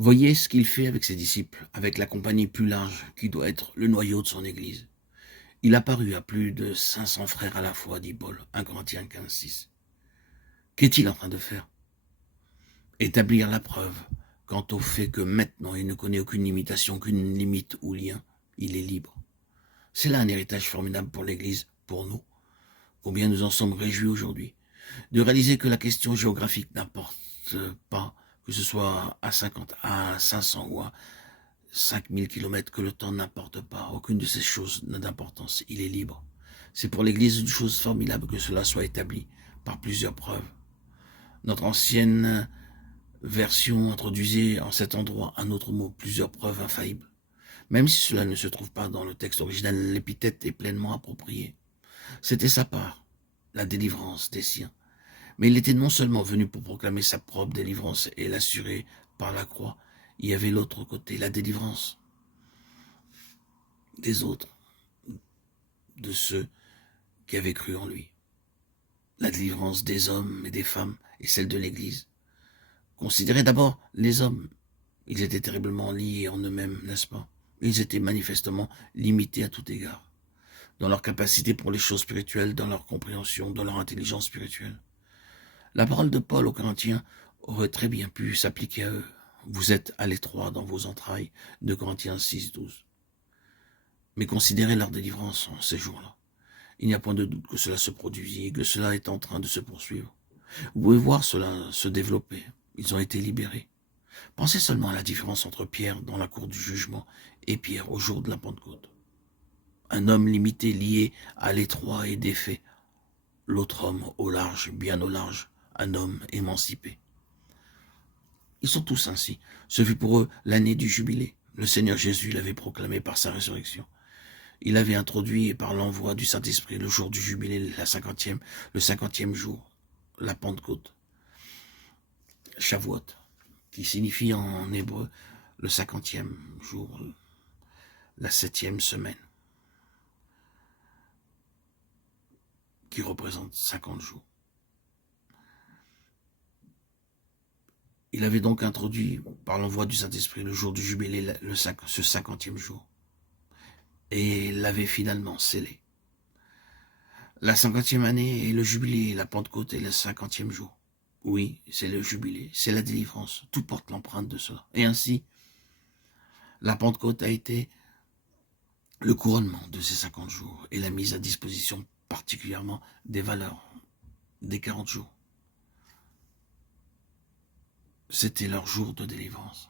Voyez ce qu'il fait avec ses disciples, avec la compagnie plus large qui doit être le noyau de son Église. Il apparut à plus de 500 frères à la fois, dit Paul, 1 Corinthiens 15:6. Qu'est-il en train de faire? Établir la preuve quant au fait que maintenant il ne connaît aucune limitation, aucune limite ou lien. Il est libre. C'est là un héritage formidable pour l'Église, pour nous. Combien nous en sommes réjouis aujourd'hui. De réaliser que la question géographique n'importe pas, que ce soit à 50, à 500 ou à 5000 kilomètres, que le temps n'importe pas. Aucune de ces choses n'a d'importance. Il est libre. C'est pour l'Église une chose formidable que cela soit établi par plusieurs preuves. Notre ancienne version introduisait en cet endroit un autre mot, plusieurs preuves infaillibles. Même si cela ne se trouve pas dans le texte original, l'épithète est pleinement appropriée. C'était sa part, la délivrance des siens. Mais il était non seulement venu pour proclamer sa propre délivrance et l'assurer par la croix, il y avait l'autre côté, la délivrance des autres, de ceux qui avaient cru en lui. La délivrance des hommes et des femmes et celle de l'Église. Considérez d'abord les hommes. Ils étaient terriblement liés en eux-mêmes, n'est-ce pas? Ils étaient manifestement limités à tout égard, dans leur capacité pour les choses spirituelles, dans leur compréhension, dans leur intelligence spirituelle. La parole de Paul aux Corinthiens aurait très bien pu s'appliquer à eux. Vous êtes à l'étroit dans vos entrailles, de Corinthiens 6:12. Mais considérez leur délivrance en ces jours-là. Il n'y a point de doute que cela se produisit et que cela est en train de se poursuivre. Vous pouvez voir cela se développer. Ils ont été libérés. Pensez seulement à la différence entre Pierre dans la cour du jugement et Pierre au jour de la Pentecôte. Un homme limité, lié à l'étroit et défait. L'autre homme au large, bien au large, un homme émancipé. Ils sont tous ainsi. Ce fut pour eux l'année du jubilé. Le Seigneur Jésus l'avait proclamé par sa résurrection. Il avait introduit par l'envoi du Saint-Esprit le jour du jubilé, le 50e jour, la Pentecôte, Shavuot, qui signifie en hébreu le 50e jour, la 7e semaine, qui représente 50 jours. Il avait donc introduit par l'envoi du Saint-Esprit le jour du jubilé, ce 50e jour, et l'avait finalement scellé. La 50e année est le jubilé, la Pentecôte est le 50e jour. Oui, c'est le jubilé, c'est la délivrance, tout porte l'empreinte de cela. Et ainsi, la Pentecôte a été le couronnement de ces 50 jours et la mise à disposition particulièrement des valeurs des 40 jours. C'était leur jour de délivrance.